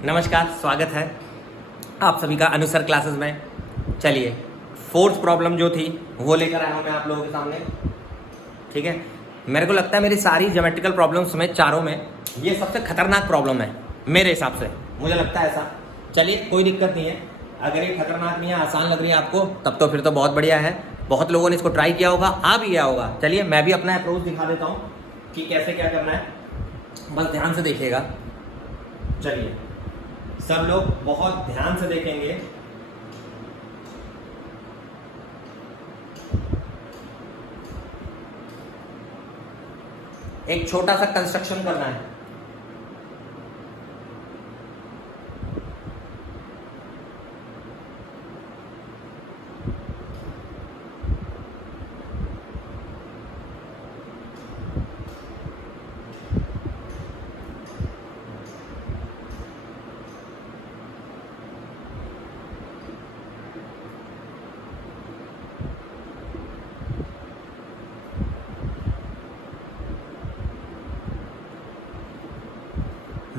नमस्कार, स्वागत है आप सभी का अनुसर क्लासेस में। चलिए, फोर्थ प्रॉब्लम जो थी वो लेकर आया हूँ मैं आप लोगों के सामने। ठीक है, मेरे को लगता है मेरी सारी ज्योमेट्रिकल प्रॉब्लम्स में, चारों में, ये सबसे खतरनाक प्रॉब्लम है मेरे हिसाब से, मुझे लगता है ऐसा। चलिए, कोई दिक्कत नहीं है। अगर ये खतरनाक नहीं है, आसान लग रही है आपको, तब तो फिर तो बहुत बढ़िया है। बहुत लोगों ने इसको ट्राई किया होगा, आ भी गया होगा। चलिए, मैं भी अपना अप्रोच दिखा देता हूँ कि कैसे क्या करना है, बस ध्यान से देखिएगा। चलिए, सब लोग बहुत ध्यान से देखेंगे। एक छोटा सा कंस्ट्रक्शन करना है।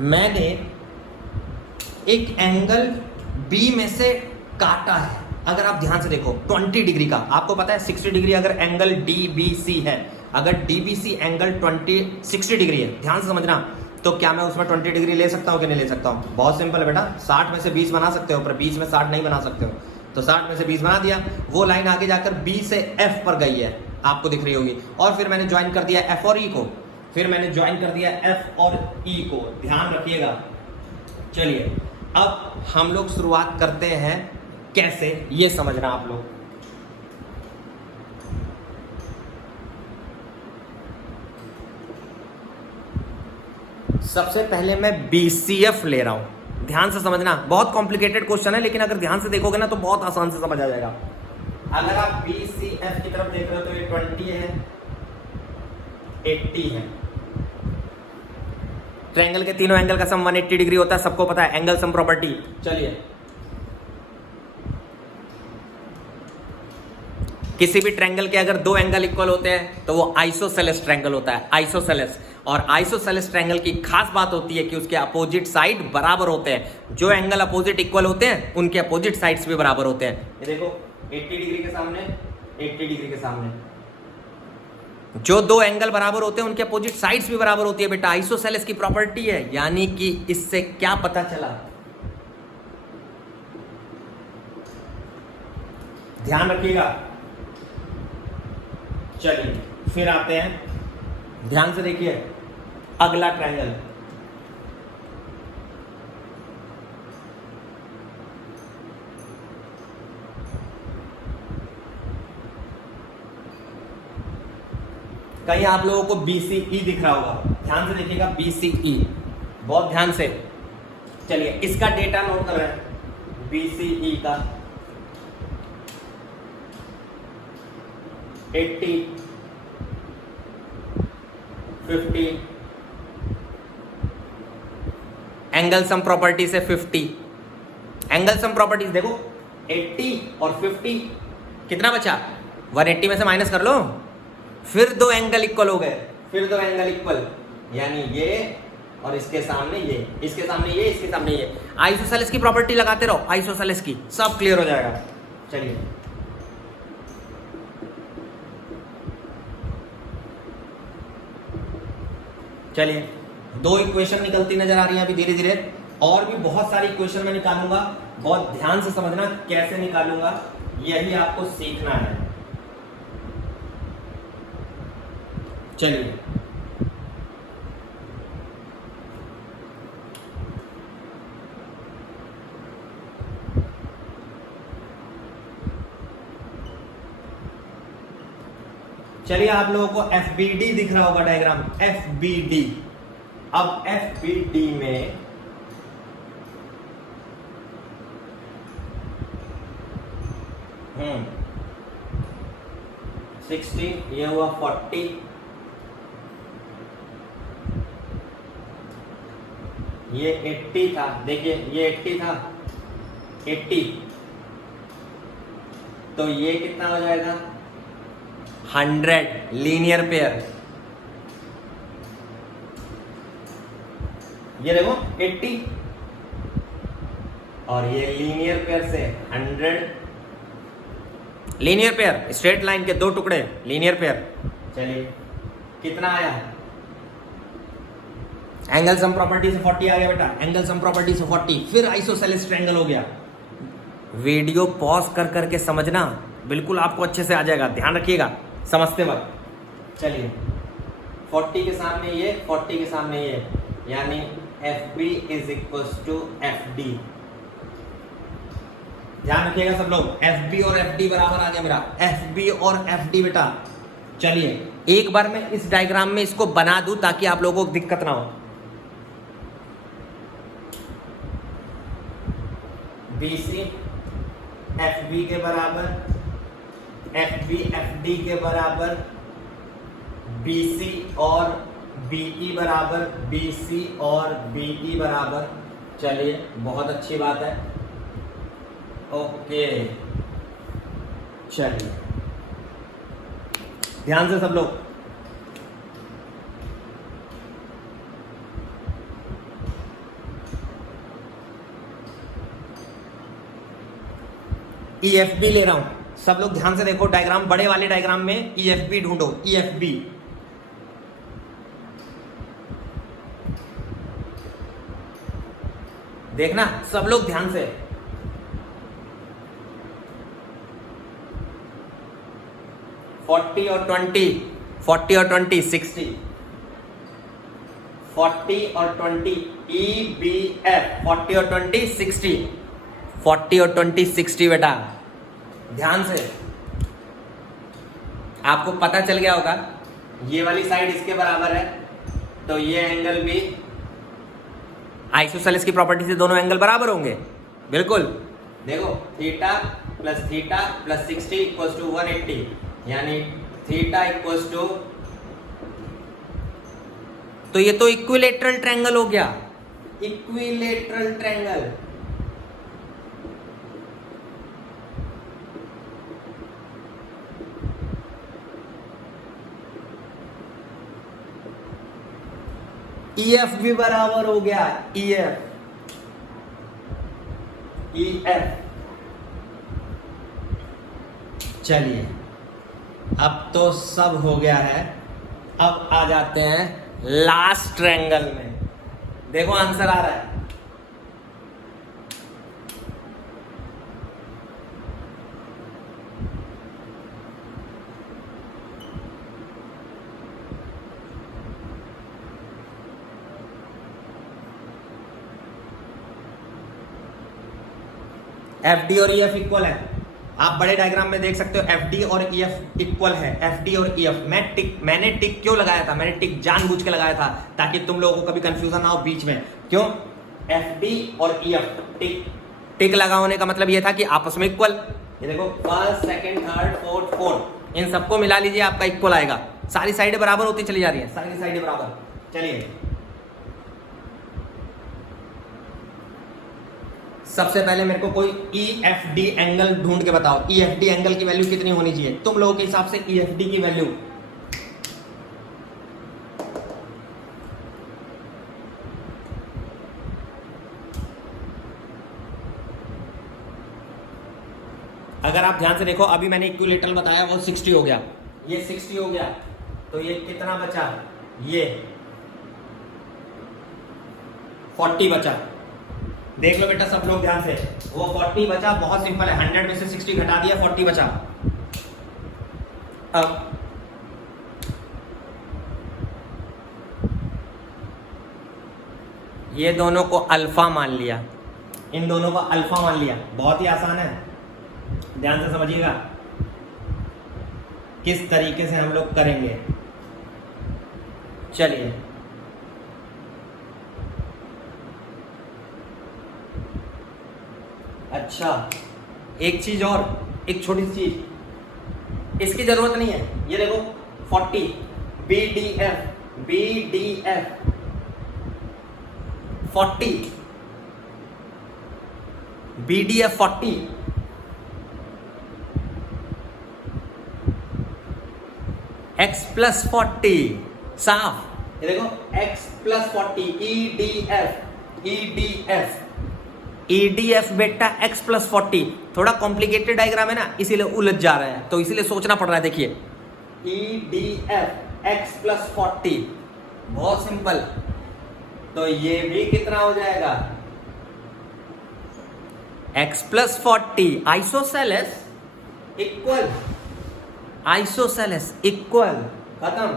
मैंने एक एंगल बी में से काटा है। अगर आप ध्यान से देखो, 20 डिग्री का, आपको पता है 60 डिग्री अगर एंगल डीबीसी है, अगर डीबीसी एंगल 60 डिग्री है, ध्यान से समझना, तो क्या मैं उसमें 20 डिग्री ले सकता हूँ कि नहीं ले सकता हूँ? बहुत सिंपल है बेटा, 60 में से 20 बना सकते हो, पर 20 में 60 नहीं बना सकते हो। तो 60 में से 20 बना दिया, वो लाइन आगे जाकर बी से एफ पर गई है, आपको दिख रही होगी, और फिर मैंने ज्वाइन कर दिया एफ और ई को, फिर मैंने ज्वाइन कर दिया एफ और ई को। ध्यान रखिएगा। चलिए, अब हम लोग शुरुआत करते हैं कैसे, ये समझना आप लोग। सबसे पहले मैं बीसीएफ ले रहा हूं, ध्यान से समझना। बहुत कॉम्प्लिकेटेड क्वेश्चन है, लेकिन अगर ध्यान से देखोगे ना तो बहुत आसान से समझ आ जाएगा। अगर आप बीसीएफ की तरफ देख रहे हो तो ये 20 है, 80 है। ट्रायंगल के तीनों एंगल का सम 180 डिग्री होता है, सबको पता है, एंगल सम प्रॉपर्टी। चलिए, किसी भी ट्रायंगल के अगर दो एंगल इक्वल होते हैं तो वो आइसोसेलेस ट्रायंगल होता है, आइसोसेलेस। और आइसोसेलेस ट्रायंगल की खास बात होती है कि उसके अपोजिट साइड बराबर होते हैं। जो एंगल अपोजिट इक्वल होते हैं उनके अपोजिट साइड्स भी बराबर होते हैं। ये देखो, 80 डिग्री के सामने, 80 डिग्री के सामने, जो दो एंगल बराबर होते हैं उनके अपोजिट साइड्स भी बराबर होती है बेटा, आइसोसेलेस की प्रॉपर्टी है। यानी कि इससे क्या पता चला, ध्यान रखिएगा। चलिए, फिर आते हैं, ध्यान से देखिए, अगला ट्रायंगल। कहीं आप लोगों को बीसीई दिख रहा होगा, ध्यान से देखिएगा, बीसीई, बहुत ध्यान से। चलिए, इसका डेटा नोट कर रहे हैं, बीसीई का 80, 50, एंगल सम प्रॉपर्टी से 50, एंगल सम प्रॉपर्टीज देखो, 80 और 50, कितना बचा? 180 में से माइनस कर लो, फिर दो एंगल इक्वल हो गए, फिर दो एंगल इक्वल, यानी ये और इसके सामने ये, इसके सामने ये, इसके सामने ये। आइसोसेलेस की प्रॉपर्टी लगाते रहो, आइसोसेलेस की, सब क्लियर हो जाएगा। चलिए, चलिए, दो इक्वेशन निकलती नजर आ रही है अभी धीरे धीरे, और भी बहुत सारी इक्वेशन मैं निकालूंगा। बहुत ध्यान से समझना कैसे निकालूंगा, यही आपको सीखना है। चलिए, चलिए, आप लोगों को एफबीडी दिख रहा होगा डायग्राम, एफबीडी। अब एफबीडी में हम्म 60, ये हुआ 40, ये 80 था, देखिए ये 80 था, 80, तो ये कितना हो जाएगा? 100, लीनियर पेयर। ये देखो 80 और ये लीनियर पेयर से 100, लीनियर पेयर स्ट्रेट लाइन के दो टुकड़े लीनियर पेयर। चलिए कितना आया? एंगल सम प्रॉपर्टी से 40 आ गया बेटा, एंगल सम प्रॉपर्टी से 40, फिर आइसोसेलेस ट्रायंगल हो गया। वीडियो पॉज कर करके समझना, बिल्कुल आपको अच्छे से आ जाएगा, ध्यान रखिएगा समझते वक्त। चलिए 40 के सामने ये, 40 के सामने ये, यानी FB is equal to FD। ध्यान रखिएगा सब लोग, FB और FD बराबर आ गया मेरा, FB और FD बेटा। चलिए एक बार मैं इस डायग्राम में इसको बना दूं ताकि आप लोगों को दिक्कत ना हो। BC FB के बराबर, FB FD के बराबर, BC और BE बराबर, BC और BE बराबर। चलिए बहुत अच्छी बात है, ओके। चलिए ध्यान से सब लोग, EFB ले रहा हूं, सब लोग ध्यान से देखो डायग्राम, बड़े वाले डायग्राम में EFB ढूंढो, EFB। देखना सब लोग ध्यान से, और 20, 40 और 20 60, 40 और 20 EBF, 40 और 20 60, 40 और 20 60 बेटा। ध्यान से, आपको पता चल गया होगा ये वाली साइड इसके बराबर है, तो ये एंगल भी आइसोसेलेस की प्रॉपर्टी से दोनों एंगल बराबर होंगे, बिल्कुल। देखो थीटा प्लस 60 इक्वल्स टू 180, यानी थीटा इक्वल्स टू, तो ये तो इक्विलेटरल ट्रायंगल हो गया, इक्विलेटरल ट्रायंगल। EF भी बराबर हो गया, EF चलिए अब तो सब हो गया है, अब आ जाते हैं लास्ट ट्रायंगल में। देखो आंसर आ रहा है, FD और EF इक्वल है। आप बड़े डायग्राम में देख सकते हो FD और EF इक्वल है, FD और EF। मैंने टिक क्यों लगाया था? मैंने टिक जानबूझ के लगाया था ताकि तुम लोगों को कभी कंफ्यूजन ना हो बीच में। क्यों? FD और EF टिक लगा होने का मतलब यह था कि आपस में इक्वल। ये देखो फर्स्ट, सेकंड, थर्ड, फोर्थ, इन सबको मिला लीजिए, आपका इक्वल आएगा। सारी साइडें बराबर होती चली जा रही है, सारी साइडें बराबर। चलिए सबसे पहले मेरे को कोई EFD एंगल ढूंढ के बताओ। EFD एंगल की वैल्यू कितनी होनी चाहिए तुम लोगों के हिसाब से? EFD की वैल्यू अगर आप ध्यान से देखो, अभी मैंने इक्विलेटरल बताया वो 60 हो गया, ये 60 हो गया, तो ये कितना बचा? ये 40 बचा। देख लो बेटा सब लोग ध्यान से, वो 40 बचा, बहुत सिंपल है, 100 में से 60 घटा दिया, 40 बचा। अब ये दोनों को अल्फा मान लिया, इन दोनों को अल्फा मान लिया, बहुत ही आसान है, ध्यान से समझिएगा किस तरीके से हम लोग करेंगे। चलिए अच्छा, एक चीज और, एक छोटी सी चीज, इसकी जरूरत नहीं है। ये देखो 40 BDF 40 BDF 40 X प्लस 40 साफ। ये देखो X प्लस 40 EDF EDF बेटा x प्लस 40, थोड़ा कॉम्प्लिकेटेड डायग्राम है ना, इसीलिए उलझ जा रहा है, तो इसीलिए सोचना पड़ रहा है। देखिए EDF x प्लस 40, बहुत सिंपल। तो ये भी कितना हो जाएगा, x प्लस 40 आइसोसेलेस इक्वल खत्म।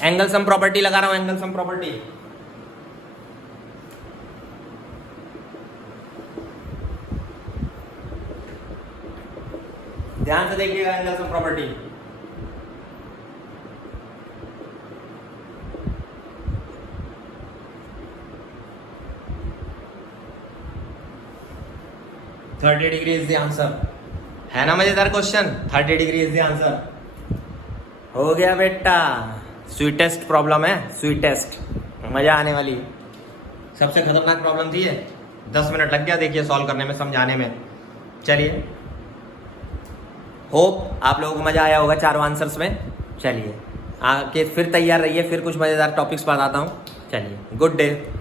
एंगल सम प्रॉपर्टी लगा रहा हूं, एंगल सम प्रॉपर्टी। ध्यान से देखिएगा angle sum property. Thirty degree is the answer, है ना मजेदार question. 30 degree is the answer. हो गया बेटा, स्वीटेस्ट प्रॉब्लम है, स्वीटेस्ट, मजा आने वाली। सबसे खतरनाक प्रॉब्लम थी ये, 10 मिनट लग गया देखिए सॉल्व करने में, समझाने में। चलिए, होप आप लोगों को मजा आया होगा चारों आंसर्स में। चलिए आके फिर तैयार रहिए, फिर कुछ मजेदार टॉपिक्स बताता हूँ। चलिए, गुड डे।